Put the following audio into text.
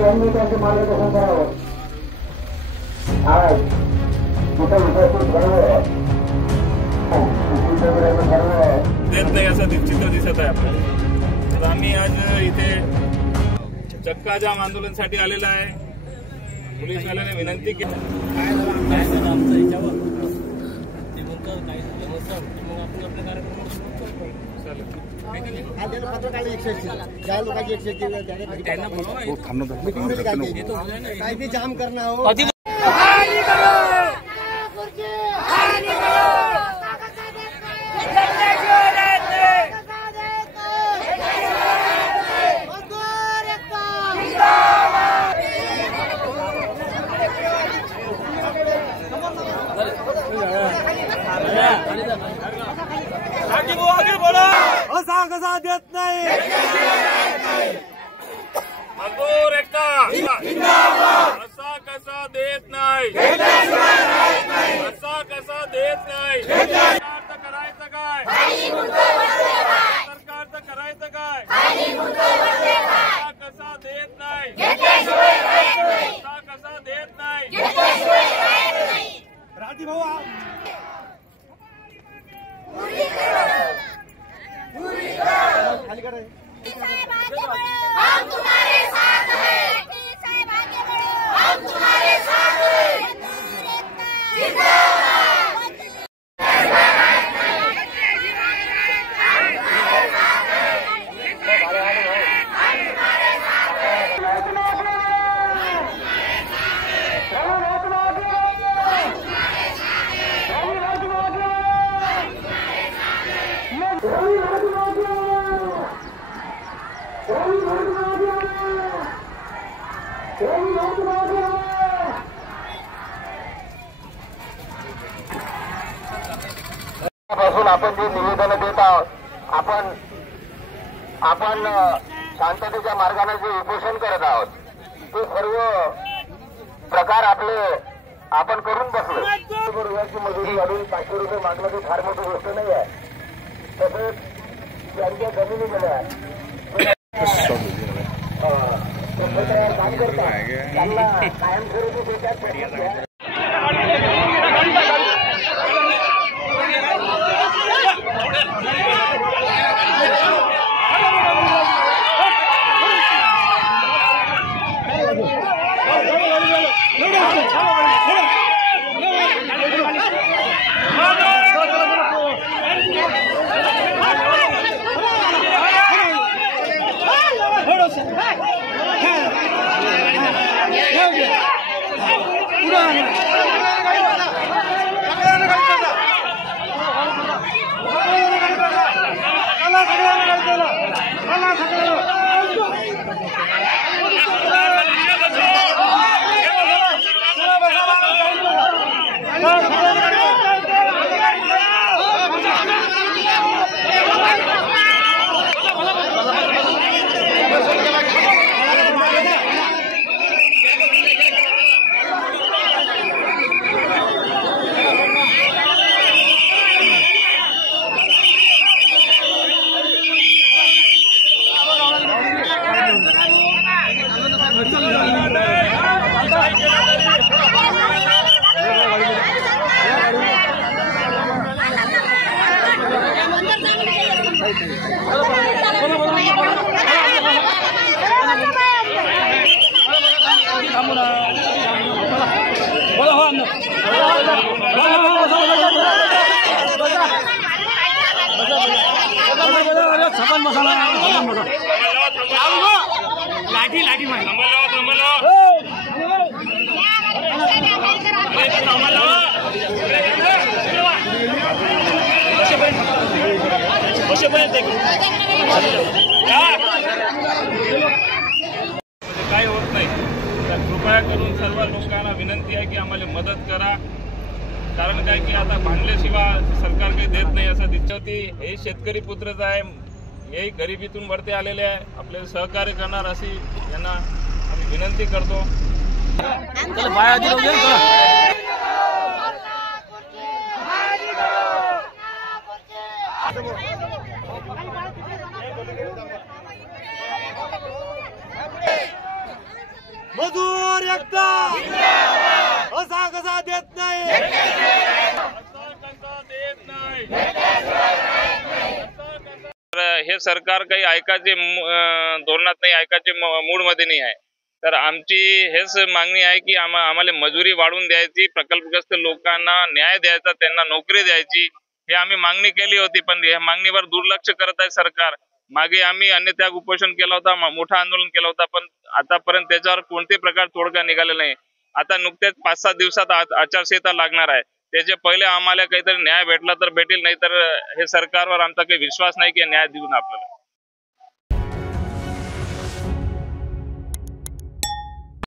यांनी त्यांचे मार्गदर्शन करावं. आज तिथं उपस्थित देत नाही असं चित्र दिसत आहे आपल्याला. तर आम्ही आज इथे चक्का जाम आंदोलनासाठी आलेला आहे. पोलीसवाल्याने विनंती केली काय ते जाम करणं हो. कसा देत नाही मजदूर एकता असा कसा देत नाही, असा कसा देत नाही. सरकारचं करायचं काय, सरकारचं करायचं काय, असा कसा देत नाही, असा कसा देत नाही. राजी भाऊ हम तुम्हारे साथ हैं, हम तुम्हारे साथ हैं. पासून आपण जे निवेदन देत आहोत, आपण शांततेच्या मार्गाने जे उपोषण करत आहोत, ते सर्व प्रकार आपण करून बसलो. याची मजुरी घालून 500 रुपये मागणं ते फार मोठी गोष्ट नाही आहे. तसेच ज्यांच्या जमिनी गेल्या काम करतात त्यांना कायमस्वरूपी देतात. काय होत नाही. कृपया करून सर्व लोकांना विनंती आहे की आम्हाला मदत करा. कारण काय की आता भांडल्याशिवाय सरकार काही देत नाही असं दिसत होती. हे शेतकरी पुत्रच आहे, हे गरिबीतून वरती आलेले आहे. आपल्याला सहकार्य करणार अशी यांना आम्ही विनंती करतो. हे सरकार काही ऐकायचे धोरणात नाही, ऐकायचे मूडमध्ये नाही आहे. तर आमची हेच मागणी आहे की आम्हाला मजुरी वाढवून द्यायची, प्रकल्पग्रस्त लोकांना न्याय द्यायचा, त्यांना नोकरी द्यायची, हे आम्ही मागणी केली होती. पण या मागणीवर दुर्लक्ष करत आहे सरकार. मागे आम्ही अन्नत्याग उपोषण केला होता, मोठं आंदोलन केलं होतं, पण आतापर्यंत त्याच्यावर कोणत्याही प्रकार तोडगा निघाला नाही. आता नुकत्याच 5-6 दिवसात आचारसंहिता लागणार आहे. त्याच्या पहिले आम्हाला काहीतरी न्याय भेटला तर भेटेल, नाही तर हे सरकारवर आमचा काही विश्वास नाही की न्याय देऊन आपल्याला.